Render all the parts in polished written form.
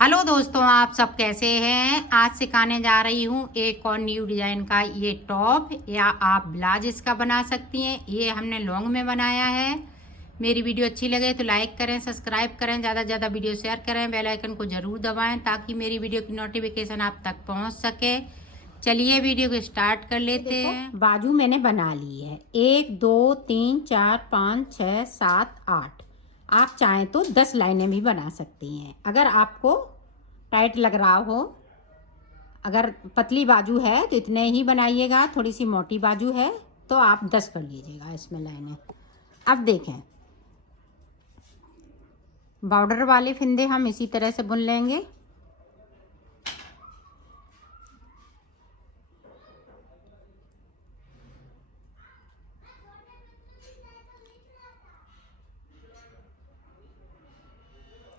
Hello दोस्तों, आप सब कैसे हैं। आज सिखाने जा रही हूँ एक और न्यू डिज़ाइन का ये टॉप या आप ब्लाउज इसका बना सकती हैं। ये हमने लॉन्ग में बनाया है। मेरी वीडियो अच्छी लगे तो लाइक करें, सब्सक्राइब करें, ज़्यादा से ज़्यादा वीडियो शेयर करें, बेल आइकन को ज़रूर दबाएं ताकि मेरी वीडियो की नोटिफिकेशन आप तक पहुँच सके। चलिए वीडियो को स्टार्ट कर लेते हैं। बाजू मैंने बना ली है 1 2 3 4 5 6 7 8। आप चाहें तो 10 लाइनें भी बना सकती हैं अगर आपको टाइट लग रहा हो। अगर पतली बाजू है तो इतने ही बनाइएगा, थोड़ी सी मोटी बाजू है तो आप 10 कर लीजिएगा इसमें लाइनें। अब देखें, बॉर्डर वाले फिंदे हम इसी तरह से बुन लेंगे।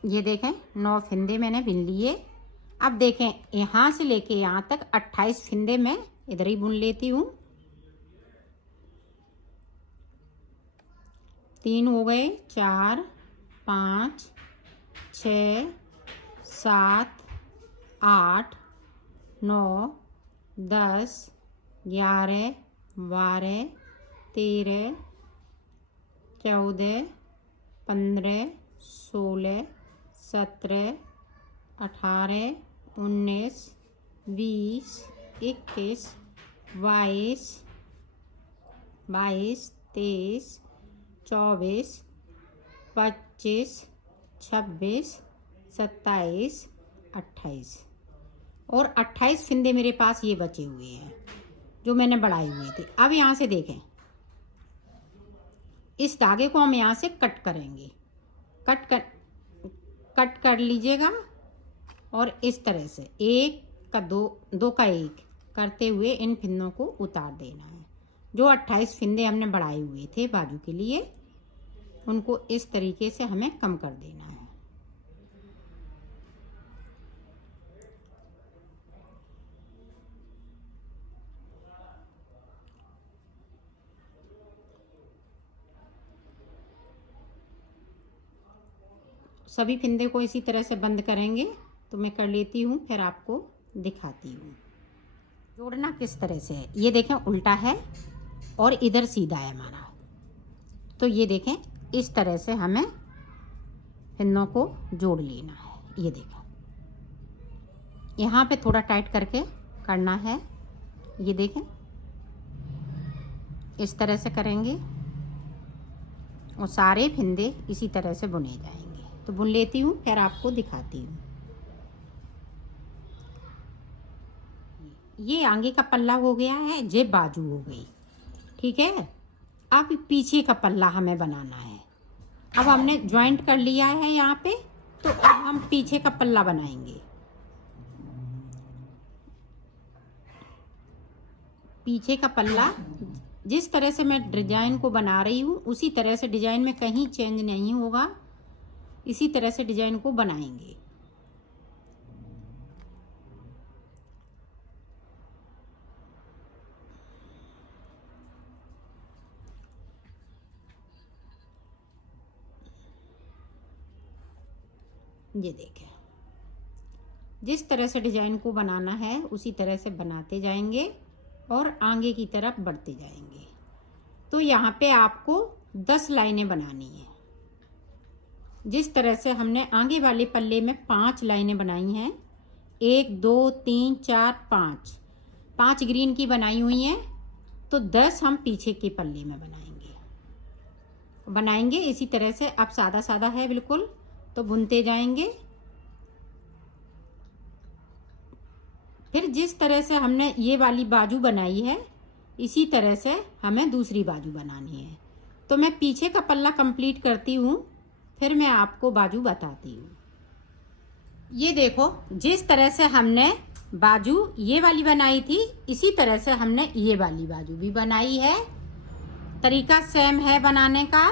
ये देखें 9 फिंदे मैंने बुन लिए। अब देखें यहाँ से लेके यहाँ तक 28 फिंदे मैं इधर ही बुन लेती हूँ। 3 हो गए, 4 5 6 7 8 9 10 11 12 13 14 15 16 17 18 19 20 21 22 22 23 24 25 26 27 28 और 28 फिंदे मेरे पास ये बचे हुए हैं जो मैंने बढ़ाए हुए थे। अब यहाँ से देखें, इस धागे को हम यहाँ से कट करेंगे। कट कर लीजिएगा और इस तरह से 1 का 2, 2 का 1 करते हुए इन फिंदों को उतार देना है। जो 28 फिंदे हमने बढ़ाए हुए थे बाजू के लिए, उनको इस तरीके से हमें कम कर देना है। सभी फिंदे को इसी तरह से बंद करेंगे। तो मैं कर लेती हूँ, फिर आपको दिखाती हूँ जोड़ना किस तरह से है। ये देखें उल्टा है और इधर सीधा है हमारा। तो ये देखें इस तरह से हमें फिंदों को जोड़ लेना है। ये देखें यहाँ पे थोड़ा टाइट करके करना है। ये देखें इस तरह से करेंगे और सारे फिंदे इसी तरह से बुने जाएंगे। तो बुन लेती हूँ, फिर आपको दिखाती हूँ। ये आगे का पल्ला हो गया है, जे बाजू हो गई, ठीक है। अब पीछे का पल्ला हमें बनाना है। अब हमने ज्वाइंट कर लिया है यहाँ पे, तो अब हम पीछे का पल्ला बनाएंगे। पीछे का पल्ला जिस तरह से मैं डिजाइन को बना रही हूँ उसी तरह से, डिजाइन में कहीं चेंज नहीं होगा, इसी तरह से डिजाइन को बनाएंगे। ये देखें जिस तरह से डिजाइन को बनाना है उसी तरह से बनाते जाएंगे और आगे की तरफ बढ़ते जाएंगे। तो यहाँ पे आपको 10 लाइनें बनानी है। जिस तरह से हमने आगे वाले पल्ले में 5 लाइनें बनाई हैं, 1 2 3 4 5, 5 ग्रीन की बनाई हुई हैं, तो 10 हम पीछे के पल्ले में बनाएंगे इसी तरह से। अब सादा सादा है बिल्कुल, तो बुनते जाएंगे। फिर जिस तरह से हमने ये वाली बाजू बनाई है इसी तरह से हमें दूसरी बाजू बनानी है। तो मैं पीछे का पल्ला कंप्लीट करती हूँ, फिर मैं आपको बाजू बताती हूँ। ये देखो जिस तरह से हमने बाजू ये वाली बनाई थी, इसी तरह से हमने ये वाली बाजू भी बनाई है। तरीका सेम है बनाने का।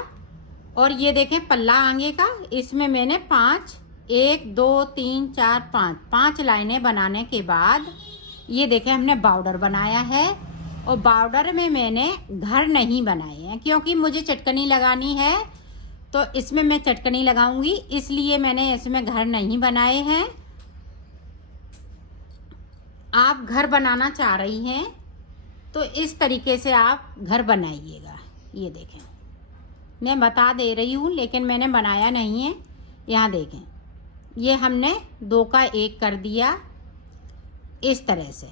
और ये देखें पल्ला आगे का, इसमें मैंने 1 2 3 4 5 लाइनें बनाने के बाद ये देखें हमने बॉर्डर बनाया है। और बॉर्डर में मैंने घर नहीं बनाए हैं क्योंकि मुझे चटकनी लगानी है, तो इसमें मैं चटकनी लगाऊंगी, इसलिए मैंने इसमें घर नहीं बनाए हैं। आप घर बनाना चाह रही हैं तो इस तरीके से आप घर बनाइएगा। ये देखें, मैं बता दे रही हूँ लेकिन मैंने बनाया नहीं है। यहाँ देखें, ये हमने 2 का 1 कर दिया इस तरह से।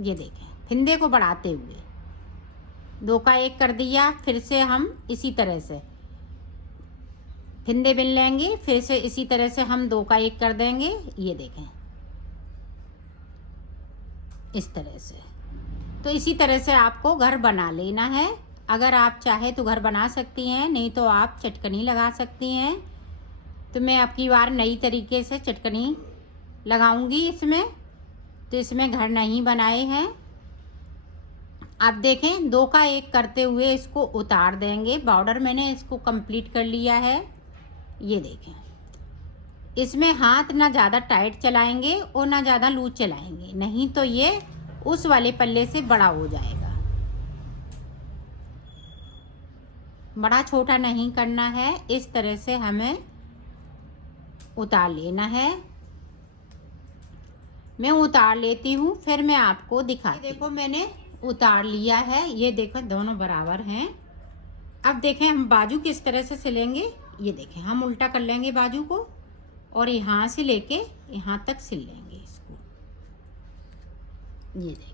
ये देखें, फिंदे को बढ़ाते हुए 2 का 1 कर दिया। फिर से हम इसी तरह से फिंदे बिन लेंगे, फिर से इसी तरह से हम 2 का 1 कर देंगे। ये देखें, इस तरह से। तो इसी तरह से आपको घर बना लेना है। अगर आप चाहे तो घर बना सकती हैं, नहीं तो आप चटकनी लगा सकती हैं। तो मैं अब की बार नई तरीके से चटकनी लगाऊंगी इसमें। तो इसमें घर नहीं बनाए हैं। आप देखें, 2 का 1 करते हुए इसको उतार देंगे। बॉर्डर मैंने इसको कंप्लीट कर लिया है। ये देखें, इसमें हाथ ना ज़्यादा टाइट चलाएंगे और ना ज़्यादा लूज चलाएंगे, नहीं तो ये उस वाले पल्ले से बड़ा हो जाएगा। बड़ा छोटा नहीं करना है, इस तरह से हमें उतार लेना है। मैं उतार लेती हूँ, फिर मैं आपको दिखाती हूँ। देखो, मैंने उतार लिया है। ये देखो, दोनों बराबर हैं। अब देखें, हम बाजू किस तरह से सिलेंगे। ये देखें, हम उल्टा कर लेंगे बाजू को और यहाँ से लेके यहाँ तक सिल लेंगे इसको। ये देखा,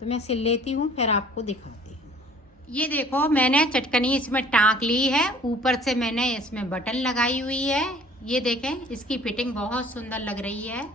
तो मैं सिल लेती हूँ, फिर आपको दिखाती हूँ। ये देखो, मैंने चटकनी इसमें टाँक ली है। ऊपर से मैंने इसमें बटन लगाई हुई है। ये देखें, इसकी फिटिंग बहुत सुंदर लग रही है।